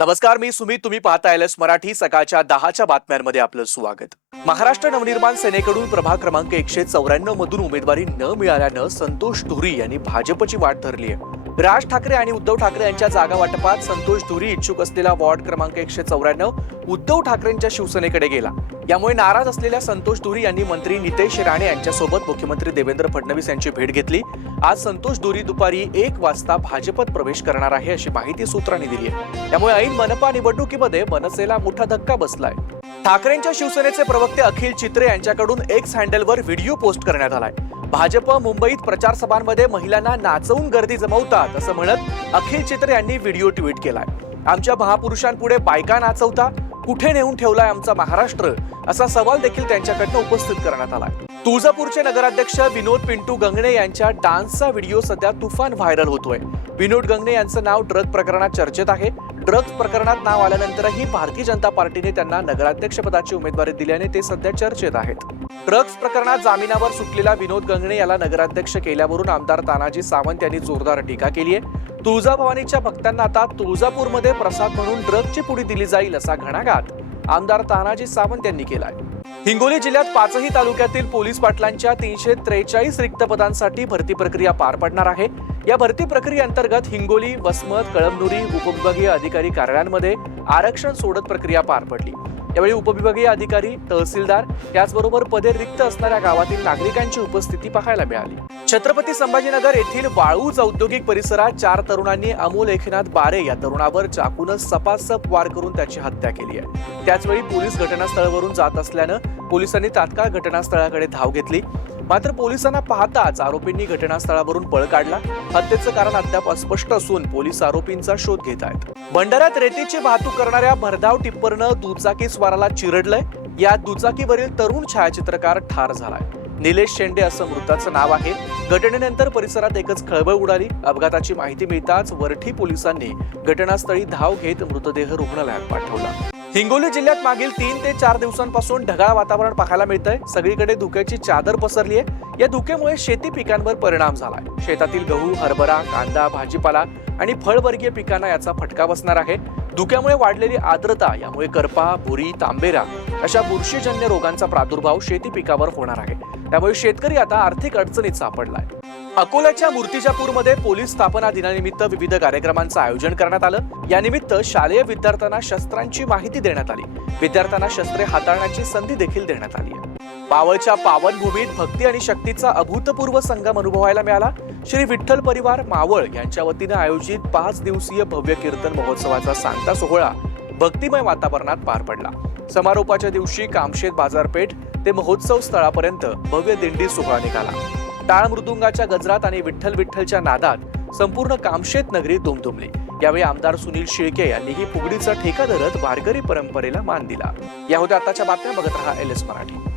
नमस्कार, मी सुमित. तुम्ही पाहता एलएस मराठी. सकाळच्या 10च्या बातम्यांमध्ये आपलं स्वागत. महाराष्ट्र नवनिर्माण सेनेकडून प्रभाग क्रमांक 194 मधून उमेदवारी न मिळाल्यानं संतोष धुरी यांनी भाजपची वाट धरली आहे. राज ठाकरे आणि उद्धव ठाकरे यांच्या जागा वाटपात संतोष धुरी इच्छुक असलेला वॉर्ड क्रमांक 194 उद्धव ठाकरेंच्या शिवसेनेकडे गेला. यामुळे नाराज असलेल्या संतोष धुरी यांनी मंत्री नितेश राणे यांच्यासोबत मुख्यमंत्री देवेंद्र फडणवीस यांची भेट घेतली. आज संतोष धुरी दुपारी 1 वाजता भाजपत प्रवेश करणार आहे अशी माहिती सूत्रांनी दिली आहे. त्यामुळे ऐन मनपा निवडणुकीमध्ये मनसेला मोठा धक्का बसलाय. ठाकरेंच्या शिवसेनेचे प्रवक्ते अखिल चित्रे यांच्याकडून एक्स हँडलवर व्हिडिओ पोस्ट करण्यात आलाय. भाजप मुंबईत प्रचार सभांमध्ये महिलांना नाचवून गर्दी जमवतात असं म्हणत अखिल चित्रे यांनी व्हिडिओ ट्विट केलाय. आमच्या महापुरुषांपुढे बायका नाचवता, कुठे नेऊन ठेवलाय आमचा महाराष्ट्र, असा सवाल देखील त्यांच्याकडनं उपस्थित करण्यात आलाय. तुळजापूरचे नगराध्यक्ष विनोद पिंटू गंगणे यांच्या डान्सचा व्हिडिओ सध्या तुफान व्हायरल होतोय. विनोद गंगणे यांचं नाव ड्रग प्रकरणात चर्चेत आहे. ड्रग्ज प्रकरणात नाव आल्यानंतरही भारतीय जनता पार्टीने त्यांना नगराध्यक्ष पदाची उमेदवारी दिल्याने ते सध्या चर्चेत आहेत. ड्रग्ज प्रकरणात जामिनावर सुटलेला विनोद गंगणे याला नगराध्यक्ष केल्यावरून आमदार तानाजी सावंत यांनी जोरदार टीका केली आहे. तुळजाभवानीच्या भक्तांना आता तुळजापूरमध्ये प्रसाद म्हणून ड्रग्जची पुडी दिली जाईल असा घणाघात आमदार तानाजी सावंत यांनी केलाय. हिंगोली जिल्ह्यात 5ही तालुक्यातील पोलीस पाटलांच्या 343 रिक्त पदांसाठी भरती प्रक्रिया पार पडणार आहे. या भरती प्रक्रियेअंतर्गत हिंगोली, वसमत, कळमनुरी उपविभागीय अधिकारी कार्यालयांमध्ये आरक्षण सोडत प्रक्रिया पार पडली. यावेळी उपविभागीय अधिकारी, तहसीलदार त्याचबरोबर पदे रिक्त असणाऱ्या गावातील नागरिकांची उपस्थिती पाहायला मिळाली. छत्रपती संभाजीनगर येथील वाळूज औद्योगिक परिसरात 4 तरुणांनी अमोल एकनाथ बारे या तरुणावर चाकून सपासप वार करून त्याची हत्या केली आहे. त्याचवेळी पोलीस घटनास्थळावरून जात असल्यानं पोलिसांनी तात्काळ घटनास्थळाकडे धाव घेतली. मात्र पोलिसांना पाहताच आरोपींनी घटनास्थळावरून पळ काढला. हत्येचं कारण अद्याप अस्पष्ट असून पोलीस आरोपींचा शोध घेत आहेत. भंडाऱ्यात रेतीची वाहतूक करणाऱ्या भरधाव टिप्परनं दुचाकी स्वाराला चिरडलंय. या दुचाकीवरील तरुण छायाचित्रकार ठार झालाय. निलेश शेंडे असं मृताचं नाव आहे. घटनेनंतर परिसरात एकच खळबळ उडाली. अपघाताची माहिती मिळताच वरठी पोलिसांनी घटनास्थळी धाव घेत मृतदेह रुग्णालयात पाठवला. हिंगोली जिल्ह्यात मागील 3 ते 4 दिवसांपासून ढगाळ वातावरण पाहायला मिळतंय. सगळीकडे धुक्याची चादर पसरली आहे. या धुक्यामुळे शेती पिकांवर परिणाम झालाय. शेतातील गहू, हरभरा, कांदा, भाजीपाला आणि फळवर्गीय पिकांना याचा फटका बसणार आहे. धुक्यामुळे वाढलेली आर्द्रता यामुळे करपा, भुरी, तांबेरा अशा बुरशीजन्य रोगांचा प्रादुर्भाव शेती पिकावर होणार आहे. त्यामुळे शेतकरी आता आर्थिक अडचणीत सापडलाय. अकोल्याच्या मूर्तिजापूरमध्ये पोलीस स्थापना दिनानिमित्त विविध कार्यक्रमांचं आयोजन करण्यात आलं. यानिमित्त शालेय विद्यार्थ्यांना शस्त्रांची माहिती देण्यात आली. विद्यार्थ्यांना शस्त्रे हाताळण्याची संधी देखील देण्यात आली आहे. पावळच्या पावनभूमीत भक्ती आणि शक्तीचा अभूतपूर्व संगम अनुभवायला मिळाला. श्री विठ्ठल परिवार मावळ यांच्या वतीनं आयोजित 5 दिवसीय भव्य कीर्तन महोत्सवाचा सांगता सोहळा भक्तिमय वातावरणात पार पडला. समारोपाच्या दिवशी कामशेत बाजारपेठ ते महोत्सव स्थळापर्यंत भव्य दिंडी सोहळा निघाला. टाळ मृदुंगाच्या गजरात आणि विठ्ठल विठ्ठलच्या नादात संपूर्ण कामशेत नगरी दुमदुमली. यावेळी आमदार सुनील शिळके यांनीही फुगडीचा ठेका धरत वारकरी परंपरेला मान दिला. या होत्या आताच्या बातम्या. बघत रहा एलएस मराठी.